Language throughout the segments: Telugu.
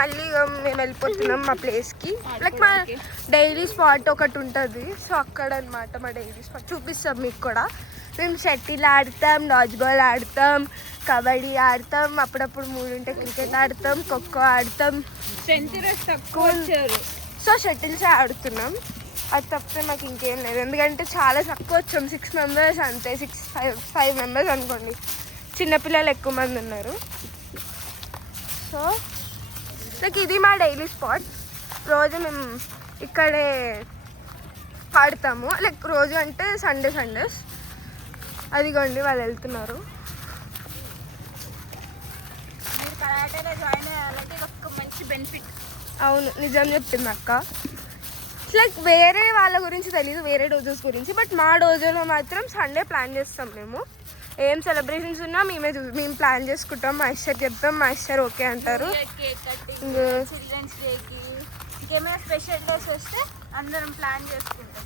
మళ్ళీ మేము వెళ్ళిపోతున్నాం మా ప్లేస్కి. లైక్ మా డైలీ స్పాట్ ఒకటి ఉంటుంది, సో అక్కడ అనమాట మా డైలీ స్పాట్. చూపిస్తాం మీకు కూడా. మేము షటిల్ ఆడతాం, డాజ్ బాల్ ఆడతాం, కబడ్డీ ఆడతాం, అప్పుడప్పుడు మూడు ఉంటే క్రికెట్ ఆడతాం, ఖోఖో ఆడతాం. సో షటిల్స్ ఆడుతున్నాం. అది తప్పితే మాకు ఇంకేం లేదు, ఎందుకంటే చాలా తక్కువ వచ్చాం. 6 మెంబర్స్ అంతే, 5 మెంబర్స్ అనుకోండి. చిన్నపిల్లలు ఎక్కువ మంది ఉన్నారు. సో లైక్ ఇది మా డైలీ స్పాట్. రోజు మేము ఇక్కడే ఆడతాము. లైక్ రోజు అంటే సండేస్. అదిగోండి వాళ్ళు వెళ్తున్నారు. మీరు కరాటేలో జాయిన్ అయ్యాలంటే ఒక మంచి బెనిఫిట్. అవును, నిజం చెప్పింది అక్క. లైక్ వేరే వాళ్ళ గురించి తెలీదు, వేరే డోజోస్ గురించి. బట్ మా డోజోలో మాత్రం సండే ప్లాన్ చేస్తాం. మేము ఏం సెలబ్రేషన్స్ ఉన్నా మేము ప్లాన్ చేసుకుంటాం. మా ఇష్టం చెప్తాం, మా ఇష్టం ఓకే అంటారు. చిల్డ్రన్స్ డేకి ఇంకేమైనా స్పెషల్ డేస్ వస్తే అందరం ప్లాన్ చేసుకుంటాం.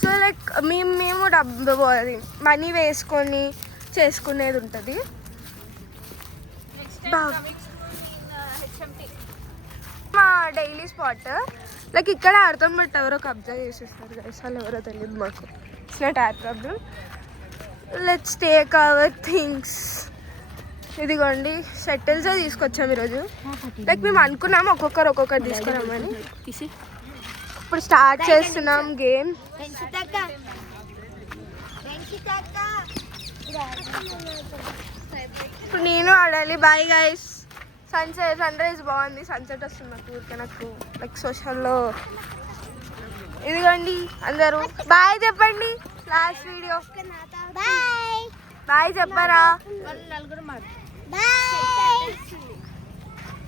సో లైక్ మేము డబ్బు మనీ వేసుకొని చేసుకునేది ఉంటుంది. మా డైలీ స్పాట్ లైక్ ఇక్కడ ఆడతాం, బట్ ఎవరో కబ్జా చేసేస్తారు గైస్. వాళ్ళు ఎవరో తెలియదు మాకు. It's not our problem. Let's take our things. ఇదిగోండి షటిల్స్ తీసుకొచ్చాము ఈరోజు. లైక్ మేము అనుకున్నాము ఒక్కొక్కరు తీసుకురామని. ఇప్పుడు స్టార్ట్ చేస్తున్నాం గేమ్. ఇప్పుడు నేను ఆడాలి. Bye guys. సన్ రైజ్ బాగుంది, సన్సెట్ వస్తుంది నాకు ఊరికే. నాకు లైక్ సోషల్లో ఇదిగోండి అందరూ బాయ్ చెప్పండి. లాస్ట్ వీడియో బాయ్ చెప్పరా.